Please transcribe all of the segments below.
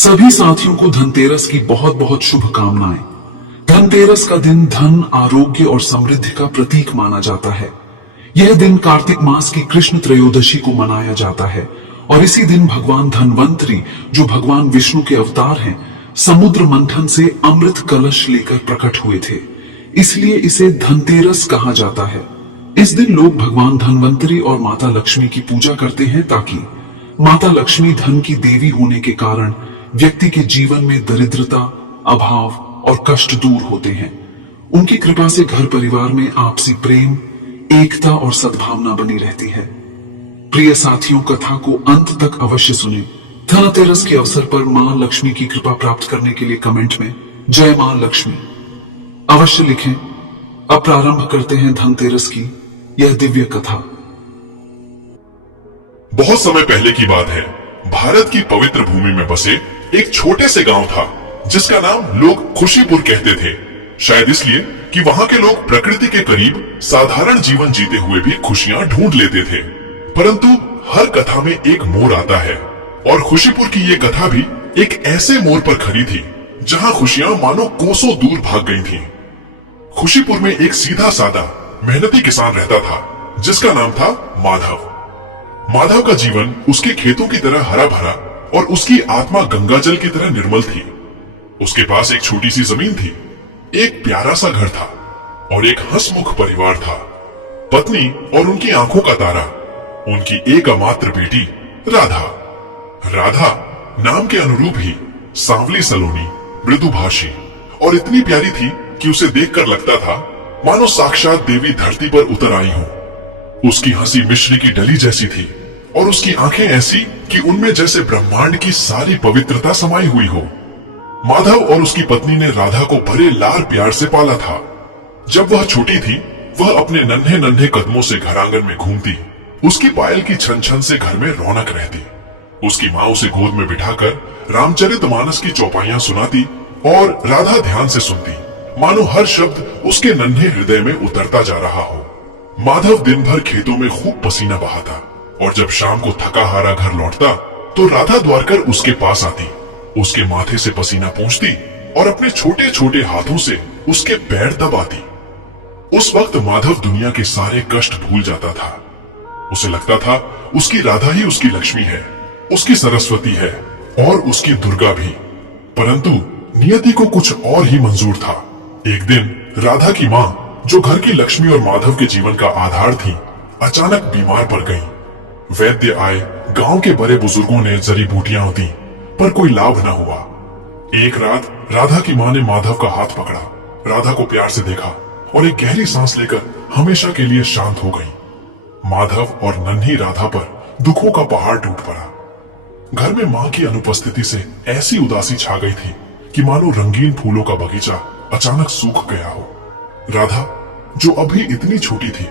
सभी साथियों को धनतेरस की बहुत बहुत शुभकामनाएं। धनतेरस का दिन धन, आरोग्य और समृद्धि का प्रतीक माना जाता है। यह दिन कार्तिक मास की कृष्ण त्रयोदशी को मनाया जाता है और इसी दिन भगवान धन्वंतरी, जो भगवान विष्णु के अवतार हैं, समुद्र मंथन से अमृत कलश लेकर प्रकट हुए थे। इसलिए इसे धनतेरस कहा जाता है। इस दिन लोग भगवान धन्वंतरी और माता लक्ष्मी की पूजा करते हैं ताकि माता लक्ष्मी धन की देवी होने के कारण व्यक्ति के जीवन में दरिद्रता, अभाव और कष्ट दूर होते हैं। उनकी कृपा से घर परिवार में आपसी प्रेम, एकता और सद्भावना बनी रहती है। प्रिय साथियों, कथा को अंत तक अवश्य सुने। धनतेरस के अवसर पर मां लक्ष्मी की कृपा प्राप्त करने के लिए कमेंट में जय मां लक्ष्मी अवश्य लिखें। अब प्रारंभ करते हैं धनतेरस की यह दिव्य कथा। बहुत समय पहले की बात है। भारत की पवित्र भूमि में बसे एक छोटे से गांव था जिसका नाम लोग खुशीपुर कहते थे। शायद इसलिए कि वहां के लोग प्रकृति के करीब साधारण जीवन जीते हुए भी खुशियां ढूंढ लेते थे। परंतु हर कथा में एक मोड़ आता है और खुशीपुर की ये कथा भी एक ऐसे मोड़ पर खड़ी थी जहां खुशियां मानो कोसों दूर भाग गई थीं। खुशीपुर में एक सीधा साधा मेहनती किसान रहता था जिसका नाम था माधव। माधव का जीवन उसके खेतों की तरह हरा भरा और उसकी आत्मा गंगाजल की तरह निर्मल थी। उसके पास एक छोटी सी जमीन थी, एक प्यारा सा घर था और एक हंसमुख परिवार था। पत्नी और उनकी आंखों का तारा, उनकी एकमात्र बेटी राधा। राधा नाम के अनुरूप ही सांवली सलोनी, मृदुभाषी और इतनी प्यारी थी कि उसे देखकर लगता था मानो साक्षात देवी धरती पर उतर आई हो। उसकी हंसी मिश्री की डली जैसी थी और उसकी आंखें ऐसी कि उनमें जैसे ब्रह्मांड की सारी पवित्रता समाई हुई हो। माधव और उसकी पत्नी ने राधा को बड़े लाड़ प्यार से पाला था। जब वह छोटी थी, वह अपने नन्हे नन्हे कदमों से घर आंगन में घूमती। उसकी पायल की छन छन से घर में रौनक रहती। उसकी माँ उसे गोद में बिठाकर रामचरितमानस की चौपाइयां सुनाती और राधा ध्यान से सुनती, मानो हर शब्द उसके नन्हे हृदय में उतरता जा रहा हो। माधव दिन भर खेतों में खूब पसीना बहाता और जब शाम को थका हारा घर लौटता तो राधा द्वार कर उसके पास आती, उसके माथे से पसीना पोंछती और अपने छोटे छोटे हाथों से उसके पैर दबाती। उस वक्त माधव दुनिया के सारे कष्ट भूल जाता था। उसे लगता था उसकी राधा ही उसकी लक्ष्मी है, उसकी सरस्वती है और उसकी दुर्गा भी। परंतु नियति को कुछ और ही मंजूर था। एक दिन राधा की माँ, जो घर की लक्ष्मी और माधव के जीवन का आधार थी, अचानक बीमार पड़ गईं। वैद्य आए, गांव के बड़े बुजुर्गों ने जड़ी बूटियां दी, पर कोई लाभ न हुआ। एक रात राधा की माँ ने माधव का हाथ पकड़ा, राधा को प्यार से देखा और एक गहरी सांस लेकर हमेशा के लिए शांत हो गई। माधव और नन्ही राधा पर दुखों का पहाड़ टूट पड़ा। घर में माँ की अनुपस्थिति से ऐसी उदासी छा गई थी कि मानो रंगीन फूलों का बगीचा अचानक सूख गया हो। राधा, जो अभी इतनी छोटी थी,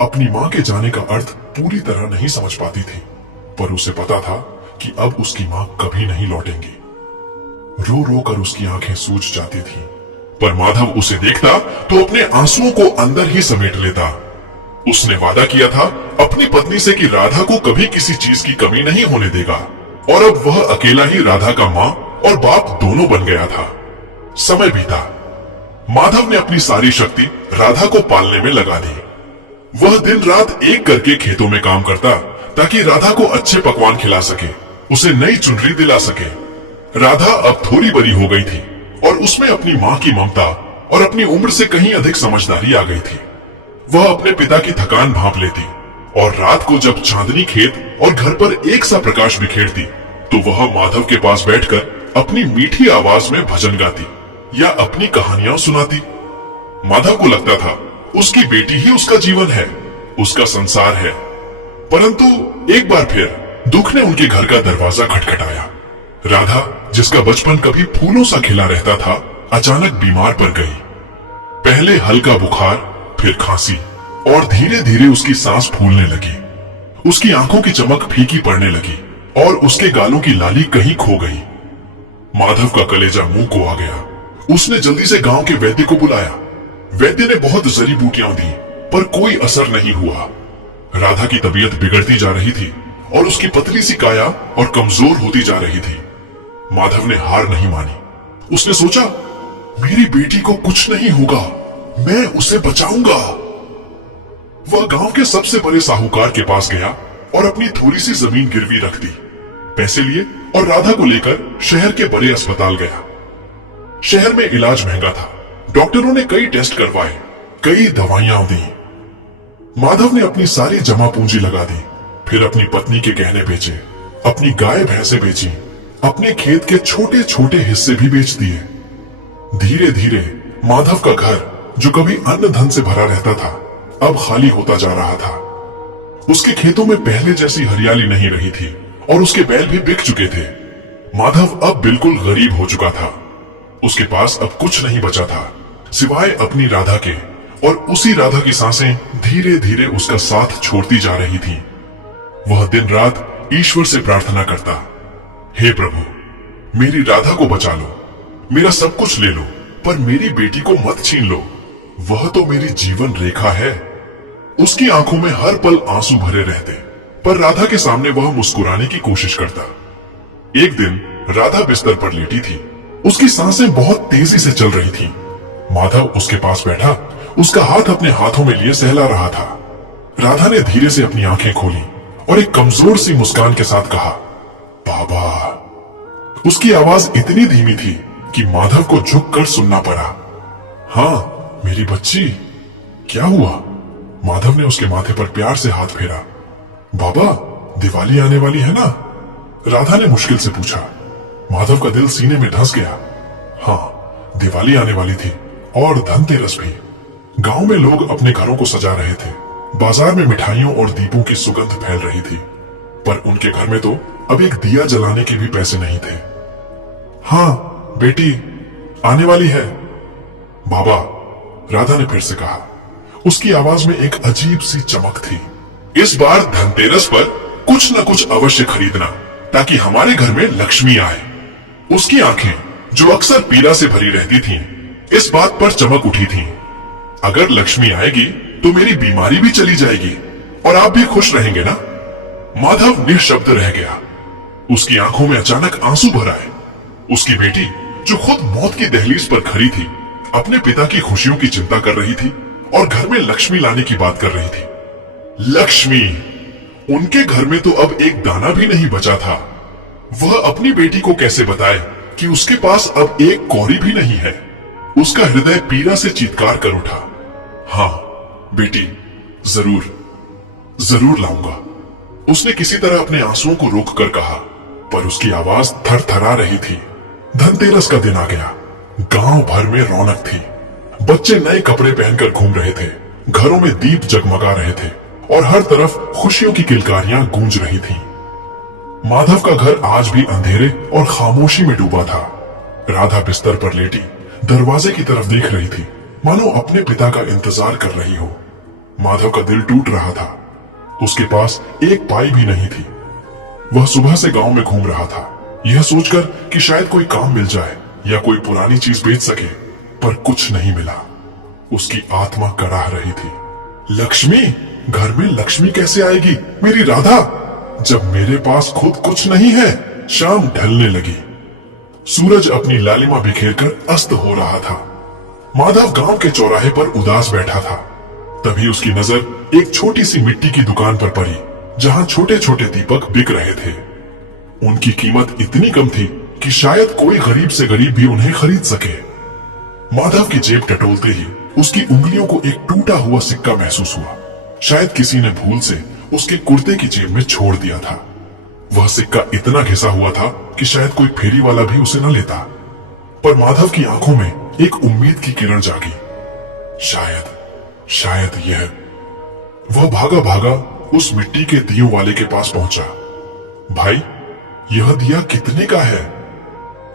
अपनी माँ के जाने का अर्थ पूरी तरह नहीं समझ पाती थी, पर उसे पता था कि अब उसकी माँ कभी नहीं लौटेंगी। रो रो कर उसकी आंखें सूज जाती थीं, पर माधव उसे देखता तो अपने आंसुओं को अंदर ही समेट लेता। उसने वादा किया था अपनी पत्नी से कि राधा को कभी किसी चीज की कमी नहीं होने देगा, और अब वह अकेला ही राधा का माँ और बाप दोनों बन गया था। समय बीता। माधव ने अपनी सारी शक्ति राधा को पालने में लगा दी। वह दिन रात एक करके खेतों में काम करता ताकि राधा को अच्छे पकवान खिला सके, उसे नई चुनरी दिला सके। राधा अब थोड़ी बड़ी हो गई थी और उसमें अपनी माँ की ममता और अपनी उम्र से कहीं अधिक समझदारी आ गई थी। वह अपने पिता की थकान भांप लेती और रात को जब चांदनी खेत और घर पर एक सा प्रकाश बिखेरती तो वह माधव के पास बैठकर अपनी मीठी आवाज में भजन गाती या अपनी कहानियां सुनाती। माधव को लगता था उसकी बेटी ही उसका जीवन है, उसका संसार है। परंतु एक बार फिर दुख ने उनके घर का दरवाजा खटखटाया। राधा, जिसका बचपन कभी फूलों सा खिला रहता था, अचानक बीमार पड़ गई। पहले हल्का बुखार, फिर खांसी और धीरे धीरे उसकी सांस फूलने लगी। उसकी आंखों की चमक फीकी पड़ने लगी और उसके गालों की लाली कहीं खो गई। माधव का कलेजा मुंह को आ गया। उसने जल्दी से गांव के वैद्य को बुलाया। वैद्य ने बहुत जड़ी बूटियां दी, पर कोई असर नहीं हुआ। राधा की तबीयत बिगड़ती जा रही थी और उसकी पतली सी काया और कमजोर होती जा रही थी। माधव ने हार नहीं मानी। उसने सोचा, मेरी बेटी को कुछ नहीं होगा, मैं उसे बचाऊंगा। वह गांव के सबसे बड़े साहूकार के पास गया और अपनी थोड़ी सी जमीन गिरवी रख दी, पैसे लिए और राधा को लेकर शहर के बड़े अस्पताल गया। शहर में इलाज महंगा था। डॉक्टरों ने कई टेस्ट करवाए, कई दवाइयां दी। माधव ने अपनी सारी जमा पूंजी लगा दी, फिर अपनी पत्नी के गहने बेचे, अपनी गाय भैंसे बेची, अपने खेत के छोटे छोटे हिस्से भी बेच दिए। धीरे धीरे माधव का घर, जो कभी अन्न धन से भरा रहता था, अब खाली होता जा रहा था। उसके खेतों में पहले जैसी हरियाली नहीं रही थी और उसके बैल भी बिक चुके थे। माधव अब बिल्कुल गरीब हो चुका था। उसके पास अब कुछ नहीं बचा था सिवाय अपनी राधा के, और उसी राधा की सांसें धीरे धीरे उसका साथ छोड़ती जा रही थी। वह दिन रात ईश्वर से प्रार्थना करता, हे प्रभु, मेरी राधा को बचा लो, मेरा सब कुछ ले लो, पर मेरी बेटी को मत छीन लो। वह तो मेरी जीवन रेखा है। उसकी आंखों में हर पल आंसू भरे रहते, पर राधा के सामने वह मुस्कुराने की कोशिश करता। एक दिन राधा बिस्तर पर लेटी थी। उसकी सांसें बहुत तेजी से चल रही थी। माधव उसके पास बैठा, उसका हाथ अपने हाथों में लिए सहला रहा था। राधा ने धीरे से अपनी आंखें खोली और एक कमजोर सी मुस्कान के साथ कहा, बाबा। उसकी आवाज इतनी धीमी थी कि माधव को झुककर सुनना पड़ा। हाँ मेरी बच्ची, क्या हुआ? माधव ने उसके माथे पर प्यार से हाथ फेरा। बाबा, दिवाली आने वाली है ना? राधा ने मुश्किल से पूछा। माधव का दिल सीने में धंस गया। हाँ, दिवाली आने वाली थी और धनतेरस भी। गांव में लोग अपने घरों को सजा रहे थे। बाजार में मिठाइयों और दीपों की सुगंध फैल रही थी, पर उनके घर में तो अब एक दिया जलाने के भी पैसे नहीं थे। हाँ बेटी, आने वाली है बाबा, राधा ने फिर से कहा। उसकी आवाज में एक अजीब सी चमक थी। इस बार धनतेरस पर कुछ न कुछ अवश्य खरीदना, ताकि हमारे घर में लक्ष्मी आए। उसकी आंखें, जो अक्सर पीड़ा से भरी रहती थीं, इस बात पर चमक उठी थीं। अगर लक्ष्मी आएगी तो मेरी बीमारी भी चली जाएगी और आप भी खुश रहेंगे ना? माधव निःशब्द रह गया। उसकी आंखों में अचानक आंसू भर आए। उसकी बेटी, जो खुद मौत की दहलीज पर खड़ी थी, अपने पिता की खुशियों की चिंता कर रही थी और घर में लक्ष्मी लाने की बात कर रही थी। लक्ष्मी! उनके घर में तो अब एक दाना भी नहीं बचा था। वह अपनी बेटी को कैसे बताए कि उसके पास अब एक कौड़ी भी नहीं है? उसका हृदय पीड़ा से चीत्कार कर उठा। हाँ बेटी, जरूर जरूर लाऊंगा, उसने किसी तरह अपने आंसुओं को रोककर कहा, पर उसकी आवाज थरथरा रही थी। धनतेरस का दिन आ गया। गांव भर में रौनक थी। बच्चे नए कपड़े पहनकर घूम रहे थे, घरों में दीप जगमगा रहे थे और हर तरफ खुशियों की किलकारियां गूंज रही थीं। माधव का घर आज भी अंधेरे और खामोशी में डूबा था। राधा बिस्तर पर लेटी दरवाजे की तरफ देख रही थी, मानो अपने पिता का इंतजार कर रही हो। माधव का दिल टूट रहा था। उसके पास एक पाई भी नहीं थी। वह सुबह से गांव में घूम रहा था, यह सोचकर कि शायद कोई काम मिल जाए या कोई पुरानी चीज बेच सके, पर कुछ नहीं मिला। उसकी आत्मा कराह रही थी। लक्ष्मी, घर में लक्ष्मी कैसे आएगी मेरी राधा, जब मेरे पास खुद कुछ नहीं है? शाम ढलने लगी। सूरज अपनी लालिमा बिखेरकर अस्त हो रहा था। माधव गांव के चौराहे पर उदास बैठा था। तभी उसकी नजर एक छोटी सी मिट्टी की दुकान पर पड़ी, जहां छोटे छोटे दीपक बिक रहे थे। उनकी कीमत इतनी कम थी कि शायद कोई गरीब से गरीब भी उन्हें खरीद सके। माधव की जेब टटोलते ही उसकी उंगलियों को एक टूटा हुआ सिक्का महसूस हुआ। शायद किसी ने भूल से उसके कुर्ते की जेब में छोड़ दिया था। वह सिक्का इतना घिसा हुआ था कि शायद कोई फेरी वाला भी उसे न लेता। पर माधव की आंखों में एक उम्मीद की किरण जागी। शायद यह। वह भागा भागा उस मिट्टी के दियों वाले के पास पहुंचा। भाई, यह दिया कितने का है?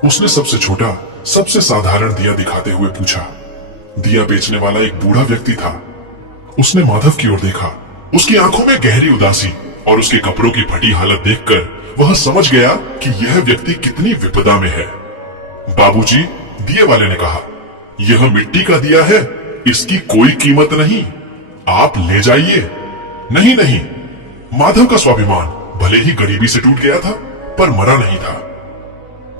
उसने सबसे छोटा, सबसे साधारण दिया दिखाते हुए पूछा। दिया बेचने वाला एक बूढ़ा व्यक्ति था। उसने माधव की ओर देखा। उसकी आंखों में गहरी उदासी और उसके कपड़ों की फटी हालत देखकर वह समझ गया कि यह व्यक्ति कितनी विपदा में है। बाबूजी, दिए वाले ने कहा, यह मिट्टी का दिया है, इसकी कोई कीमत नहीं, आप ले जाइए। नहीं नहीं, माधव का स्वाभिमान भले ही गरीबी से टूट गया था, पर मरा नहीं था।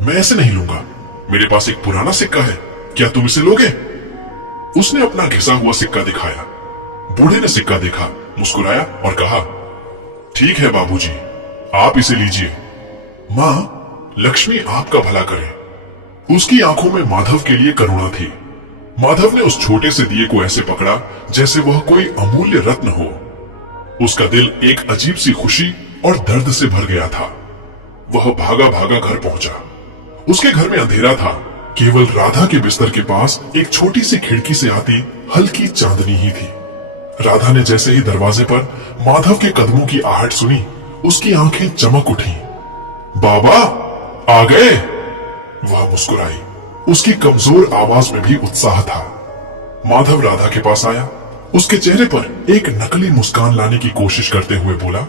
मैं ऐसे नहीं लूंगा। मेरे पास एक पुराना सिक्का है, क्या तुम इसे लोगे? उसने अपना घिसा हुआ सिक्का दिखाया। बूढ़े ने सिक्का देखा, मुस्कुराया और कहा, ठीक है बाबूजी, आप इसे लीजिए। माँ, लक्ष्मी आपका भला करे। उसकी आंखों में माधव के लिए करुणा थी। माधव ने उस छोटे से दिए को ऐसे पकड़ा जैसे वह कोई अमूल्य रत्न हो। उसका दिल एक अजीब सी खुशी और दर्द से भर गया था। वह भागा भागा घर पहुंचा। उसके घर में अंधेरा था, केवल राधा के बिस्तर के पास एक छोटी सी खिड़की से आती हल्की चांदनी ही थी। राधा ने जैसे ही दरवाजे पर माधव के कदमों की आहट सुनी, उसकी आंखें चमक उठी। बाबा आ गए, वह मुस्कुराई। उसकी कमजोर आवाज में भी उत्साह था। माधव राधा के पास आया। उसके चेहरे पर एक नकली मुस्कान लाने की कोशिश करते हुए बोला,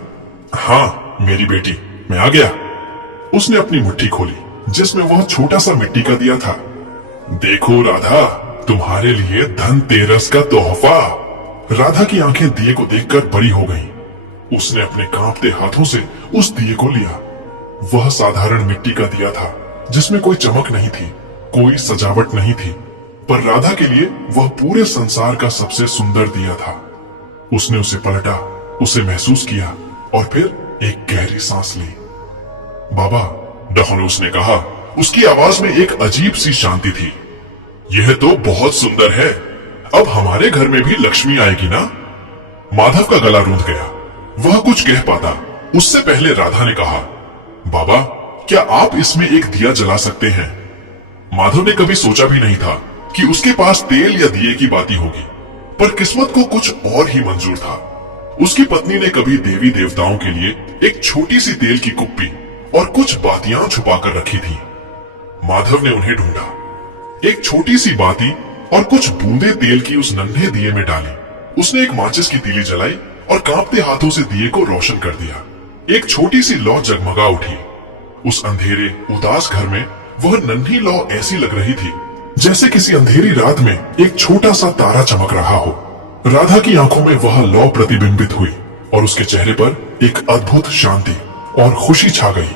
हाँ मेरी बेटी, मैं आ गया। उसने अपनी मुट्ठी खोली जिसमें वह छोटा सा मिट्टी का दिया था। देखो राधा, तुम्हारे लिए धनतेरस का तोहफा। राधा की आंखें दिए को देखकर बड़ी हो गईं। उसने अपने कांपते हाथों से उस दिए को लिया। वह साधारण मिट्टी का दिया था जिसमें कोई चमक नहीं थी, कोई सजावट नहीं थी, पर राधा के लिए वह पूरे संसार का सबसे सुंदर दिया था। उसने उसे पलटा, उसे महसूस किया और फिर एक गहरी सांस ली। बाबा, डहनु उसने कहा। उसकी आवाज में एक अजीब सी शांति थी। यह तो बहुत सुंदर है। अब हमारे घर में भी लक्ष्मी आएगी ना? माधव का गला रूंध गया। वह कुछ कह पाता उससे पहले राधा ने कहा, बाबा, क्या आप इसमें एक दिया जला सकते हैं? माधव ने कभी सोचा भी नहीं था कि उसके पास तेल या दिए की बाती होगी, पर किस्मत को कुछ और ही मंजूर था। उसकी पत्नी ने कभी देवी देवताओं के लिए एक छोटी सी तेल की कुप्पी और कुछ बातियां छुपाकर रखी थी। माधव ने उन्हें ढूंढा। एक छोटी सी बाती और कुछ बूंदे तेल की उस नन्हे दिए में डाली। उसने एक माचिस की तीली जलाई और कांपते हाथों से दिए को रोशन कर दिया। एक छोटी सी लौ जगमगा उठी। उस अंधेरे उदास घर में वह नन्ही लौ ऐसी लग रही थी जैसे किसी अंधेरी रात में एक छोटा सा तारा चमक रहा हो। राधा की आंखों में वह लौ प्रतिबिंबित हुई और उसके चेहरे पर एक अद्भुत शांति और खुशी छा गई।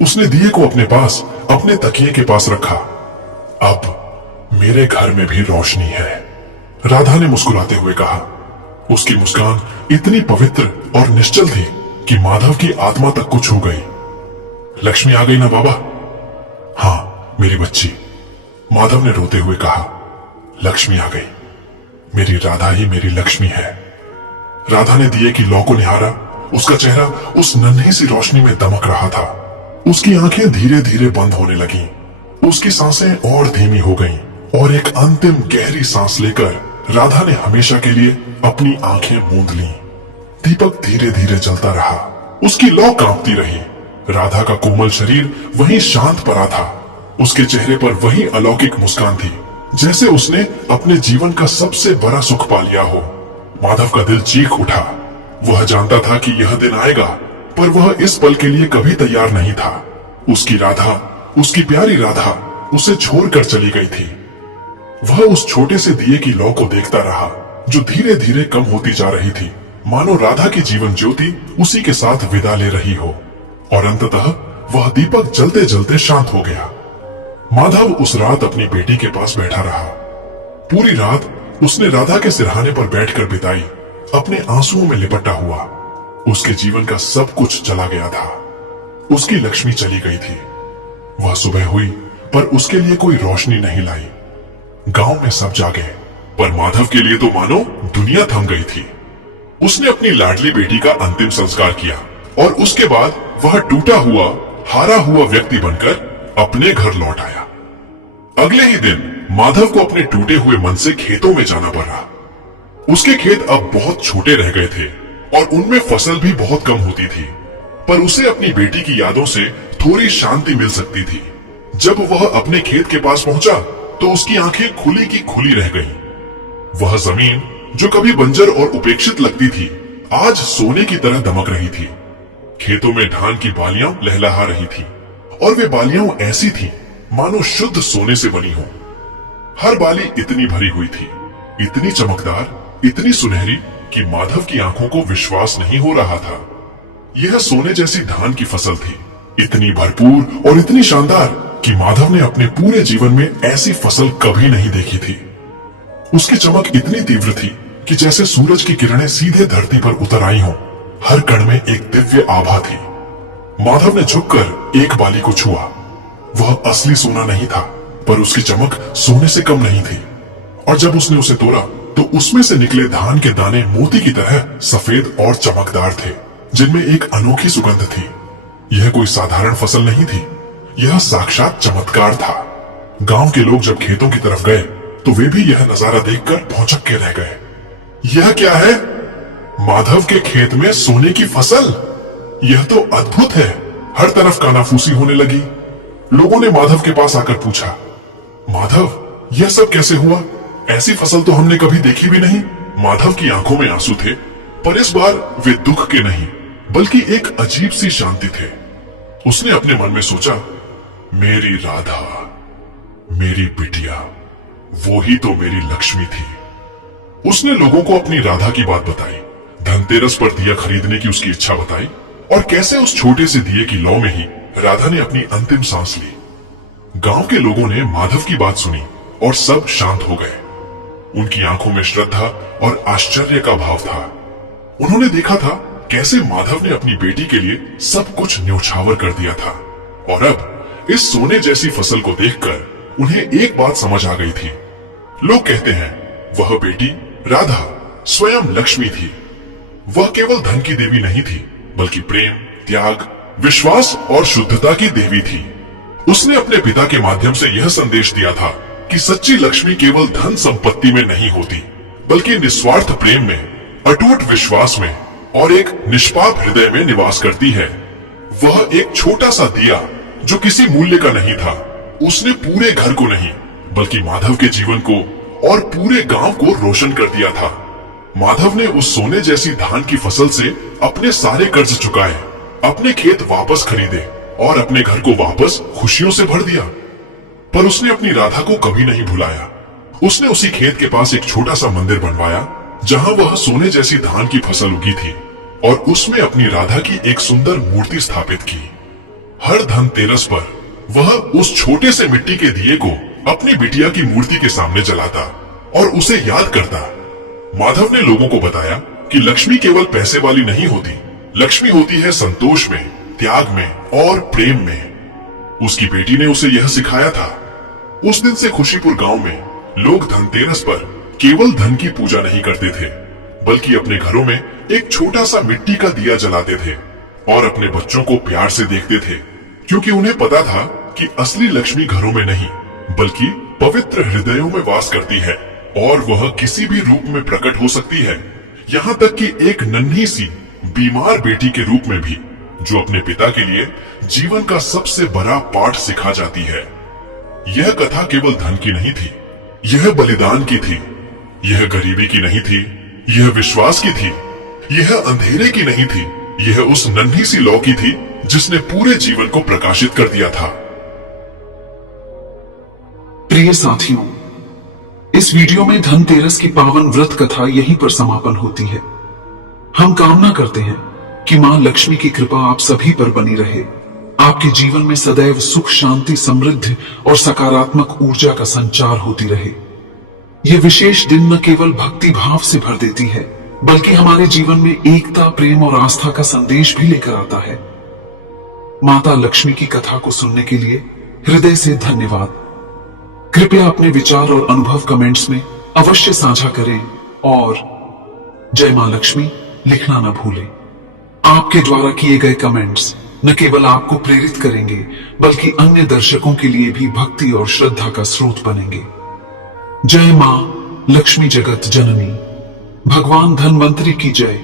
उसने दिए को अपने पास, अपने तकिए के पास रखा। अब मेरे घर में भी रोशनी है, राधा ने मुस्कुराते हुए कहा। उसकी मुस्कान इतनी पवित्र और निश्चल थी कि माधव की आत्मा तक को छू गई। लक्ष्मी आ गई ना बाबा? हाँ मेरी बच्ची, माधव ने रोते हुए कहा। लक्ष्मी आ गई, मेरी राधा ही मेरी लक्ष्मी है। राधा ने दिए की लौ को निहारा। उसका चेहरा उस नन्ही सी रोशनी में दमक रहा था। उसकी आंखें धीरे धीरे बंद होने लगीं। उसकी सांसें और धीमी हो गईं और एक अंतिम गहरी सांस लेकर राधा ने हमेशा के लिए अपनी आंखें मूंद लीं। दीपक धीरे धीरे जलता रहा। उसकी लौ कांपती रही। राधा का कोमल शरीर वहीं शांत पड़ा था। उसके चेहरे पर वही अलौकिक मुस्कान थी जैसे उसने अपने जीवन का सबसे बड़ा सुख पा लिया हो। माधव का दिल चीख उठा। वह जानता था कि यह दिन आएगा, पर वह इस पल के लिए कभी तैयार नहीं था। उसकी राधा, उसकी प्यारी राधा उसे छोड़कर चली गई थी। वह उस छोटे से दिए की लौ को देखता रहा जो धीरे धीरे कम होती जा रही थी, मानो राधा की जीवन ज्योति उसी के साथ विदा ले रही हो। और अंततः वह दीपक जलते जलते शांत हो गया। माधव उस रात अपनी बेटी के पास बैठा रहा। पूरी रात उसने राधा के सिरहाने पर बैठकर बिताई, अपने आंसुओं में लिपटा हुआ। उसके जीवन का सब कुछ चला गया था। उसकी लक्ष्मी चली गई थी। वह सुबह हुई पर उसके लिए कोई रोशनी नहीं लाई। गांव में सब जागे, पर माधव के लिए तो मानो दुनिया थम गई थी। उसने अपनी लाडली बेटी का अंतिम संस्कार किया और उसके बाद वह टूटा हुआ, हारा हुआ व्यक्ति बनकर अपने घर लौट आया। अगले ही दिन माधव को अपने टूटे हुए मन से खेतों में जाना पड़ा। उसके खेत अब बहुत छोटे रह गए थे और उनमें फसल भी बहुत कम होती थी, पर उसे अपनी बेटी की यादों से थोड़ी शांति मिल सकती थी। जब वह अपने खेत के पास पहुंचा तो उसकी आंखें खुली की खुली रह गईं। वह जमीन जो कभी बंजर और उपेक्षित लगती थी, आज सोने की तरह दमक रही थी। खेतों में धान की बालियां लहलहा रही थी और वे बालियां ऐसी थी मानो शुद्ध सोने से बनी हो। हर बाली इतनी भरी हुई थी, इतनी चमकदार, इतनी सुनहरी कि माधव की आंखों को विश्वास नहीं हो रहा था। यह सोने जैसी धान की फसल थी, इतनी भरपूर और इतनी शानदार कि माधव ने अपने पूरे जीवन में ऐसी फसल कभी नहीं देखी थी। उसकी चमक इतनी तीव्र थी कि जैसे सूरज की किरणें सीधे धरती पर उतर आई हों। हर कण में एक दिव्य आभा थी। माधव ने झुककर एक बाली को छुआ। वह असली सोना नहीं था, पर उसकी चमक सोने से कम नहीं थी। और जब उसने उसे तोड़ा तो उसमें से निकले धान के दाने मोती की तरह सफेद और चमकदार थे, जिनमें एक अनोखी सुगंध थी। यह कोई साधारण फसल नहीं थी, यह साक्षात चमत्कार था। गांव के लोग जब खेतों की तरफ गए तो वे भी यह नजारा देखकर भौंचक के रह गए। यह क्या है? माधव के खेत में सोने की फसल? यह तो अद्भुत है। हर तरफ कानाफूसी होने लगी। लोगों ने माधव के पास आकर पूछा, माधव, यह सब कैसे हुआ? ऐसी फसल तो हमने कभी देखी भी नहीं। माधव की आंखों में आंसू थे, पर इस बार वे दुख के नहीं, बल्कि एक अजीब सी शांति थे। उसने अपने मन में सोचा, मेरी राधा, मेरी बिटिया, वो ही तो मेरी लक्ष्मी थी। उसने लोगों को अपनी राधा की बात बताई, धनतेरस पर दिया खरीदने की उसकी इच्छा बताई, और कैसे उस छोटे से दिए की लौ में ही राधा ने अपनी अंतिम सांस ली। गांव के लोगों ने माधव की बात सुनी और सब शांत हो गए। उनकी आंखों में श्रद्धा और आश्चर्य का भाव था। उन्होंने देखा था कैसे माधव ने अपनी बेटी के लिए सब कुछ न्योछावर कर दिया था। और अब इस सोने जैसी फसल को देखकर उन्हें एक बात समझ आ गई थी। लोग कहते हैं वह बेटी राधा स्वयं लक्ष्मी थी। वह केवल धन की देवी नहीं थी, बल्कि प्रेम, त्याग, विश्वास और शुद्धता की देवी थी। उसने अपने पिता के माध्यम से यह संदेश दिया था कि सच्ची लक्ष्मी केवल धन संपत्ति में नहीं होती, बल्कि निस्वार्थ प्रेम में, अटूट विश्वास में और एक निष्पाप हृदय में निवास करती है। वह एक छोटा सा दिया जो किसी मूल्य का नहीं था, उसने पूरे घर को नहीं, बल्कि माधव के जीवन को और पूरे गांव को रोशन कर दिया था। माधव ने उस सोने जैसी धान की फसल से अपने सारे कर्ज चुकाए, अपने खेत वापस खरीदे और अपने घर को वापस खुशियों से भर दिया। पर उसने अपनी राधा को कभी नहीं भुलाया। उसने उसी खेत के पास एक छोटा सा मंदिर बनवाया, जहां वह सोने जैसी धान की फसल उगी थी, और उसमें अपनी राधा की एक सुंदर मूर्ति स्थापित की। हर धनतेरस पर वह उस छोटे से मिट्टी के दिए को अपनी बिटिया की मूर्ति के सामने जलाता और उसे याद करता। माधव ने लोगों को बताया कि लक्ष्मी केवल पैसे वाली नहीं होती, लक्ष्मी होती है संतोष में, त्याग में और प्रेम में। उसकी बेटी ने उसे यह सिखाया था। उस दिन से खुशीपुर गांव में लोग धनतेरस पर केवल धन की पूजा नहीं करते थे, बल्कि अपने घरों में एक छोटा सा मिट्टी का दिया जलाते थे और अपने बच्चों को प्यार से देखते थे, क्योंकि उन्हें पता था कि असली लक्ष्मी घरों में नहीं, बल्कि पवित्र हृदयों में वास करती है, और वह किसी भी रूप में प्रकट हो सकती है, यहाँ तक कि एक नन्ही सी बीमार बेटी के रूप में भी, जो अपने पिता के लिए जीवन का सबसे बड़ा पाठ सिखा जाती है। यह कथा केवल धन की नहीं थी, यह बलिदान की थी। यह गरीबी की नहीं थी, यह विश्वास की थी। यह अंधेरे की नहीं थी, यह उस नन्ही सी लौ की थी जिसने पूरे जीवन को प्रकाशित कर दिया था। प्रिय साथियों, इस वीडियो में धनतेरस की पावन व्रत कथा यहीं पर समापन होती है। हम कामना करते हैं कि मां लक्ष्मी की कृपा आप सभी पर बनी रहे, आपके जीवन में सदैव सुख, शांति, समृद्धि और सकारात्मक ऊर्जा का संचार होती रहे। यह विशेष दिन न केवल भक्ति भाव से भर देती है, बल्कि हमारे जीवन में एकता, प्रेम और आस्था का संदेश भी लेकर आता है। माता लक्ष्मी की कथा को सुनने के लिए हृदय से धन्यवाद। कृपया अपने विचार और अनुभव कमेंट्स में अवश्य साझा करें और जय मां लक्ष्मी लिखना न भूलें। आपके द्वारा किए गए कमेंट्स न केवल आपको प्रेरित करेंगे, बल्कि अन्य दर्शकों के लिए भी भक्ति और श्रद्धा का स्रोत बनेंगे। जय मां लक्ष्मी जगत जननी, भगवान धन्वंतरी की जय।